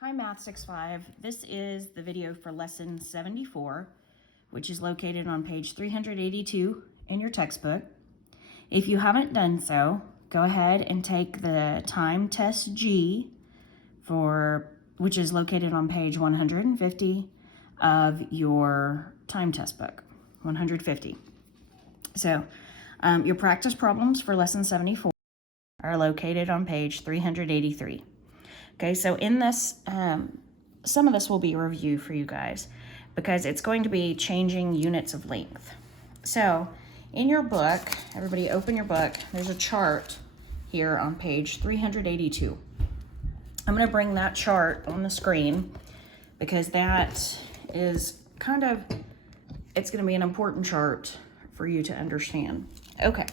Hi Math 6-5. This is the video for lesson 74, which is located on page 382 in your textbook. If you haven't done so, go ahead and take the time test G, which is located on page 150 of your time test book, 150. So your practice problems for lesson 74 are located on page 383. Okay, so in this, some of this will be a review for you guys because it's going to be changing units of length. So in your book, everybody open your book, there's a chart here on page 382. I'm going to bring that chart on the screen because that is it's going to be an important chart for you to understand. Okay,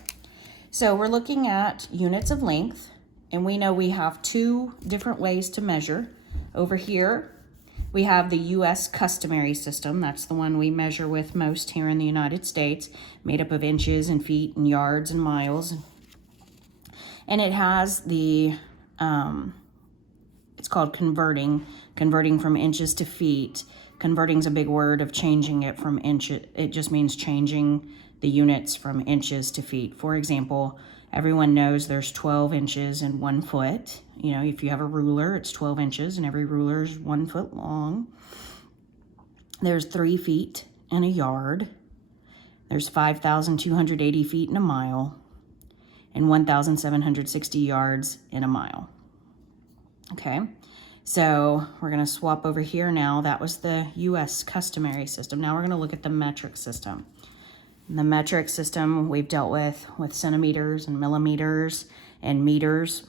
so we're looking at units of length. And we know we have two different ways to measure. Over here, we have the U.S. customary system. That's the one we measure with most here in the United States, made up of inches and feet and yards and miles. And it has the, it's called converting from inches to feet. Converting is a big word of changing it from inches. It just means changing the units from inches to feet. For example, everyone knows there's 12 inches in 1 foot. You know, if you have a ruler, it's 12 inches and every ruler is 1 foot long. There's 3 feet in a yard. There's 5,280 feet in a mile and 1,760 yards in a mile. Okay, so we're going to swap over here now. That was the U.S. customary system. Now we're going to look at the metric system. In the metric system, we've dealt with centimeters and millimeters and meters.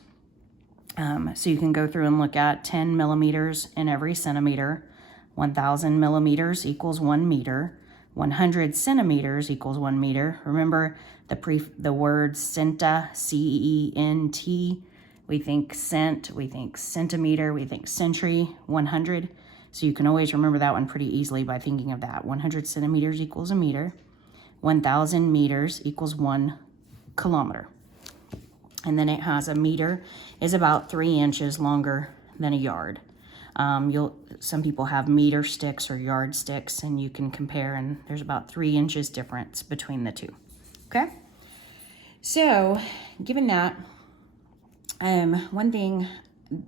So you can go through and look at 10 millimeters in every centimeter. 1,000 millimeters equals 1 meter. 100 centimeters equals 1 meter. Remember the word centa, C-E-N-T. We think cent, we think centimeter, we think century, 100. So you can always remember that one pretty easily by thinking of that. 100 centimeters equals a meter. 1,000 meters equals 1 kilometer. And then it has a meter is about 3 inches longer than a yard. Some people have meter sticks or yard sticks, and you can compare, and there's about 3 inches difference between the two. Okay? So, given that, one thing,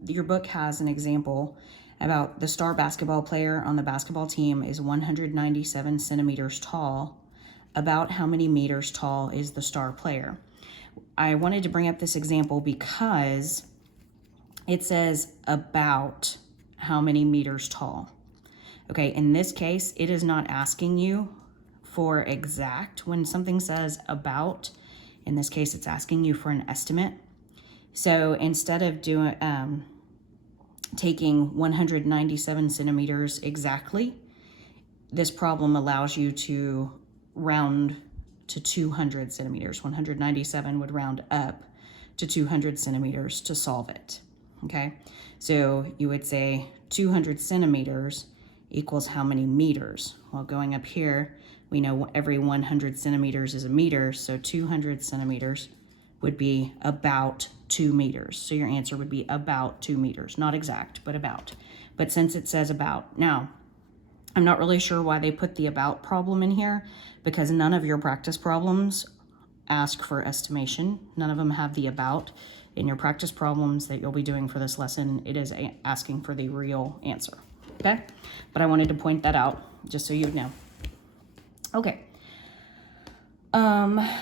your book has an example about the star basketball player on the basketball team is 197 centimeters tall. About how many meters tall is the star player? I wanted to bring up this example because it says about how many meters tall. Okay, in this case, it is not asking you for exact. When something says about, in this case, it's asking you for an estimate. So instead of taking 197 centimeters exactly, this problem allows you to round to 200 centimeters. 197 would round up to 200 centimeters to solve it. Okay, so you would say 200 centimeters equals how many meters? Well, going up here, we know every 100 centimeters is a meter, so 200 centimeters would be about 2 meters. So your answer would be about 2 meters, not exact, but about. But since it says about, now, I'm not really sure why they put the about problem in here because none of your practice problems ask for estimation. None of them have the about. In your practice problems that you'll be doing for this lesson, it is asking for the real answer, okay? But I wanted to point that out just so you'd know. Okay.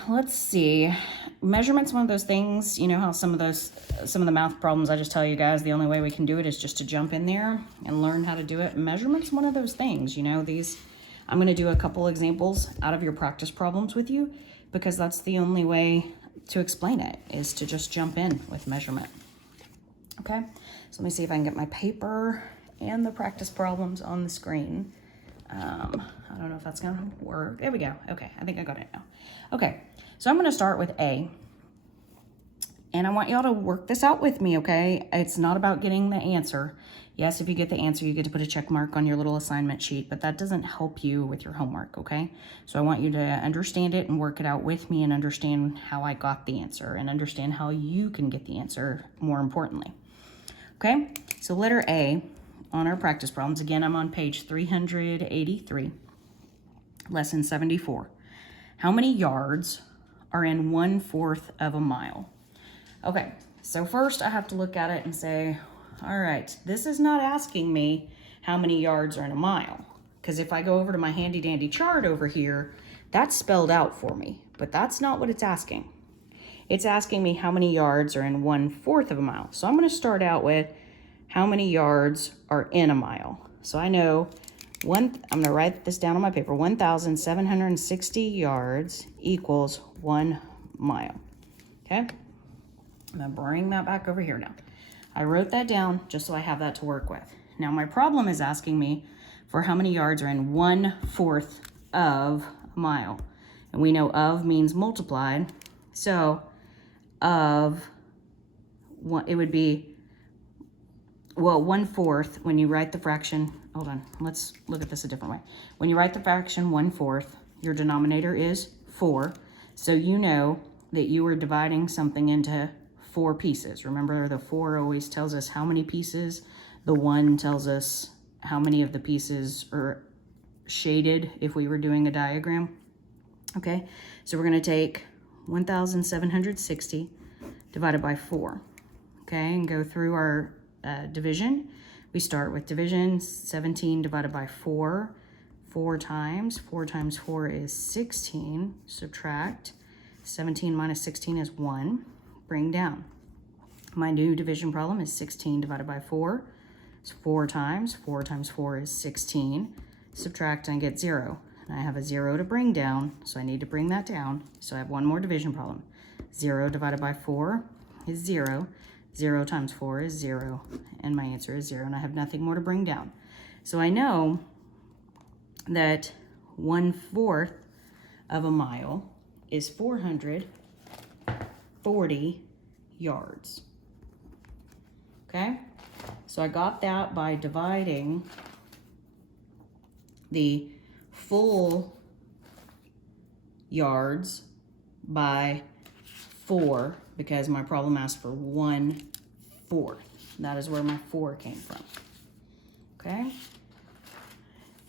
Let's see. Measurement's one of those things, you know how some of the math problems I just tell you guys, the only way we can do it is just to jump in there and learn how to do it. Measurement's one of those things, you know, I'm going to do a couple examples out of your practice problems with you because that's the only way to explain it is to just jump in with measurement. Okay, so let me see if I can get my paper and the practice problems on the screen. I don't know if that's gonna work. There we go. Okay, I think I got it now. Okay, so I'm gonna start with A. And I want y'all to work this out with me, okay? It's not about getting the answer. Yes, if you get the answer, you get to put a check mark on your little assignment sheet, but that doesn't help you with your homework, okay? So I want you to understand it and work it out with me and understand how I got the answer and understand how you can get the answer more importantly. Okay, so letter A on our practice problems. Again, I'm on page 383, lesson 74. How many yards are in 1/4 of a mile? Okay, so first I have to look at it and say, all right, this is not asking me how many yards are in a mile. Because if I go over to my handy dandy chart over here, that's spelled out for me, but that's not what it's asking. It's asking me how many yards are in 1/4 of a mile. So I'm going to start out with how many yards are in a mile. So I know I'm going to write this down on my paper. 1,760 yards equals 1 mile. Okay? I'm going to bring that back over here now. I wrote that down just so I have that to work with. Now my problem is asking me for how many yards are in 1/4 of a mile. And we know of means multiplied. So of one, it would be, well, 1/4 when you write the fraction. Hold on, let's look at this a different way. When you write the fraction 1/4, your denominator is 4. So you know that you are dividing something into 4 pieces. Remember, the 4 always tells us how many pieces. The 1 tells us how many of the pieces are shaded if we were doing a diagram. Okay, so we're going to take 1,760 divided by 4. Okay, and go through our division. We start with division. 17 divided by 4. 4 times 4 is 16. Subtract. 17 minus 16 is 1. Bring down. My new division problem is 16 divided by 4. It's 4 times 4 is 16. Subtract and I get 0. And I have a 0 to bring down, so I need to bring that down. So I have one more division problem. 0 divided by 4 is 0. 0 times 4 is 0. And my answer is 0. And I have nothing more to bring down. So I know that 1/4 of a mile is 440 yards. Okay? So I got that by dividing the full yards by 4 because my problem asked for 1/4. That is where my 4 came from. Okay?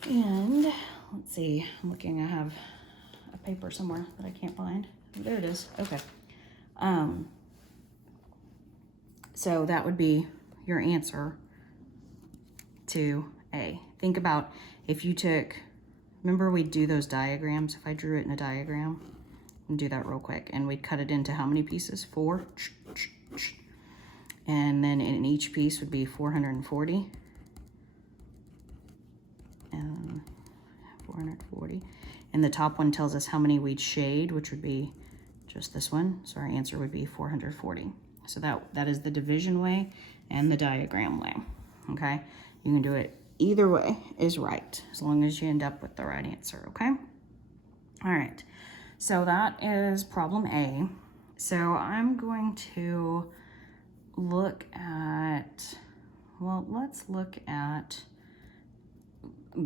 And let's see, I'm looking, I have a paper somewhere that I can't find. There it is. Okay. So that would be your answer to A. Think about if you took, remember we'd do those diagrams. If I drew it in a diagram, and do that real quick, and we'd cut it into how many pieces? 4. And then in each piece would be 440. And 440. And the top one tells us how many we'd shade, which would be just this one. So our answer would be 440. So that is the division way and the diagram way. Okay? You can do it either way is right, as long as you end up with the right answer, okay? All right, so that is problem A. So I'm going to look at, well, let's look at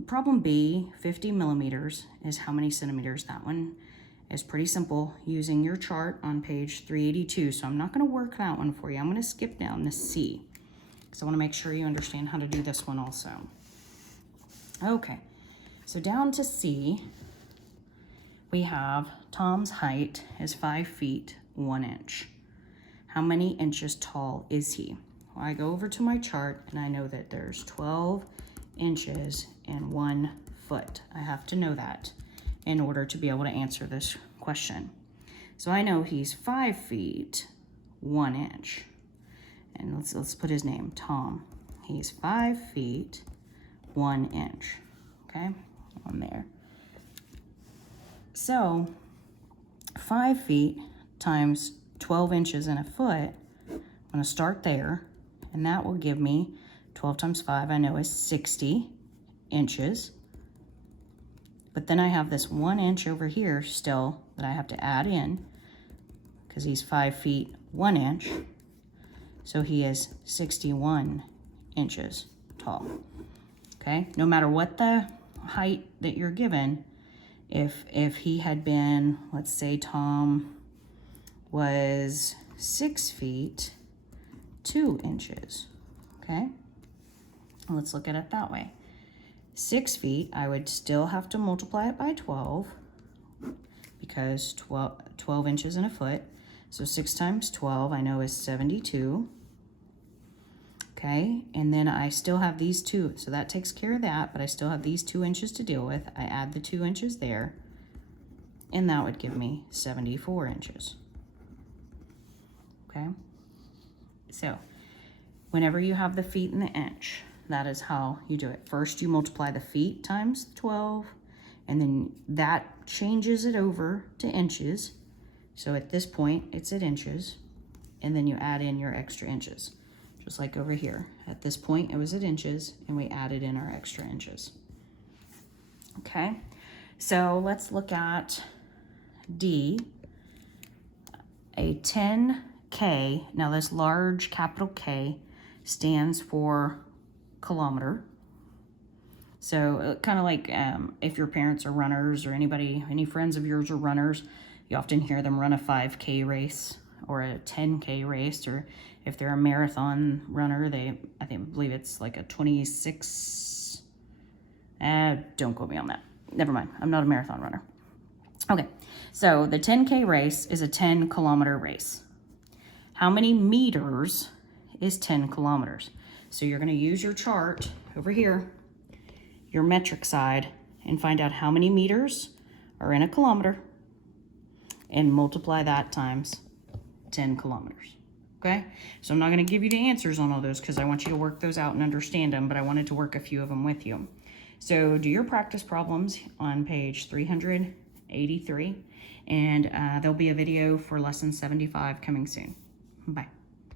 problem B. 50 millimeters is how many centimeters? That one is pretty simple using your chart on page 382. So I'm not going to work that one for you. I'm going to skip down to C because I want to make sure you understand how to do this one also. Okay, so down to C, we have Tom's height is 5 feet 1 inch. How many inches tall is he? Well, I go over to my chart and I know that there's 12 inches in 1 foot. I have to know that in order to be able to answer this question. So I know he's 5 feet 1 inch. And let's put his name, Tom. He's 5 feet 1 inch. Okay, on there. So 5 feet times 12 inches in a foot, I'm going to start there, and that will give me 12 times 5, I know, is 60 inches. But then I have this 1 inch over here still that I have to add in because he's 5 feet 1 inch. So he is 61 inches tall. Okay, no matter what the height that you're given, if he had been, let's say Tom was 6 feet 2 inches. Okay, Let's look at it that way. 6 feet, I would still have to multiply it by 12 because 12 inches in a foot. So 6 times 12 I know is 72. Okay, and then I still have these 2, so that takes care of that, but I still have these 2 inches to deal with. I add the 2 inches there, and that would give me 74 inches. Okay, so whenever you have the feet and the inch, that is how you do it. First, you multiply the feet times 12, and then that changes it over to inches. So at this point, it's at inches, and then you add in your extra inches. Just like over here. At this point, it was at inches, and we added in our extra inches. Okay, so let's look at D. A 10K, now this large capital K stands for kilometer. So kind of like if your parents are runners or any friends of yours are runners, you often hear them run a 5K race or a 10K race, or if they're a marathon runner, I believe it's like a 26, don't quote me on that. Never mind, I'm not a marathon runner. Okay, so the 10K race is a 10-kilometer race. How many meters is 10 kilometers? So you're gonna use your chart over here, your metric side, and find out how many meters are in a kilometer and multiply that times 10 kilometers. Okay, so I'm not going to give you the answers on all those because I want you to work those out and understand them, but I wanted to work a few of them with you. So do your practice problems on page 383, and there'll be a video for lesson 75 coming soon. Bye.